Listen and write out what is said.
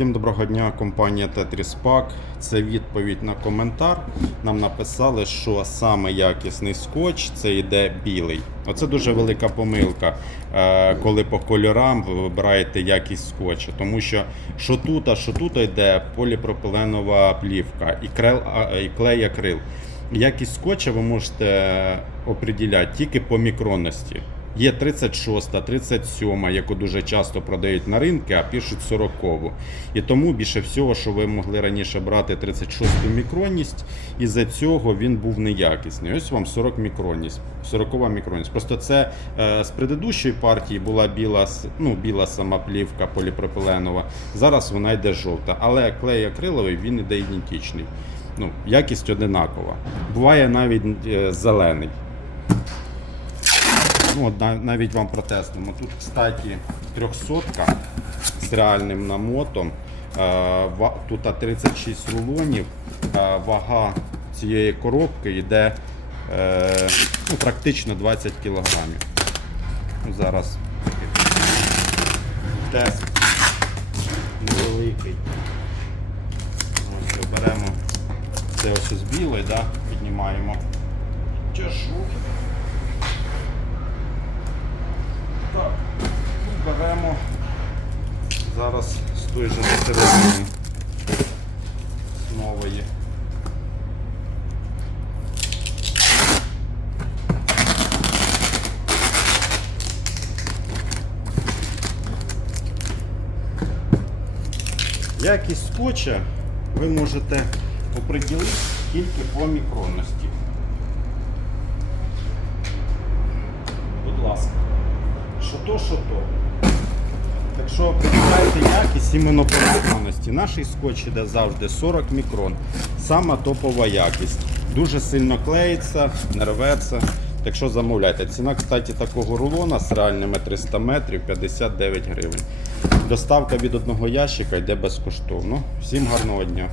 Всім доброго дня, компанія Tetris Pack. Це відповідь на коментар. Нам написали, що саме якісний скотч це йде білий. Оце дуже велика помилка, е, коли по кольорам ви вибираєте якість скотчу. Тому що що тут, а що тут йде поліпропиленова плівка і, крел, і клей акрил. Якість скотча ви можете определяти тільки по мікронності. Є 36, 37, яку дуже часто продають на ринку, а пишуть 40. І тому більше всього, що ви могли раніше брати 36 мікронність, і за цього він був неякісний. Ось вам 40 мікронність, 40 мікронність. Просто це е, з предыдущої партії була біла, ну, біла сама плівка поліпропиленова. Зараз вона йде жовта, але клей акриловий він іде ідентичний. Ну, якість одинакова. Буває навіть е, зелений. Ну, навіть вам протестимо. Тут, кстати, 300 з реальним намотом. Е, Тут 36 рулонів. Е, Вага цієї коробки йде е, ну, практично 20 кілограмів. Ну, Зараз тест невеликий. Беремо це ось з білої, да? піднімаємо чашу. Так, ну, беремо зараз з той же середини нової. Якість скотча ви можете оприділити тільки по мікронності. Будь ласка. Що то, що то. Так що определяйте якість іменно по мікронності. Наш скотч іде завжди 40 мікрон. Сама топова якість. Дуже сильно клеїться, не рветься. Так що замовляйте. Ціна, кстати, такого рулона з реальними 300 метрів 59 гривень. Доставка від одного ящика йде безкоштовно. Всім гарного дня!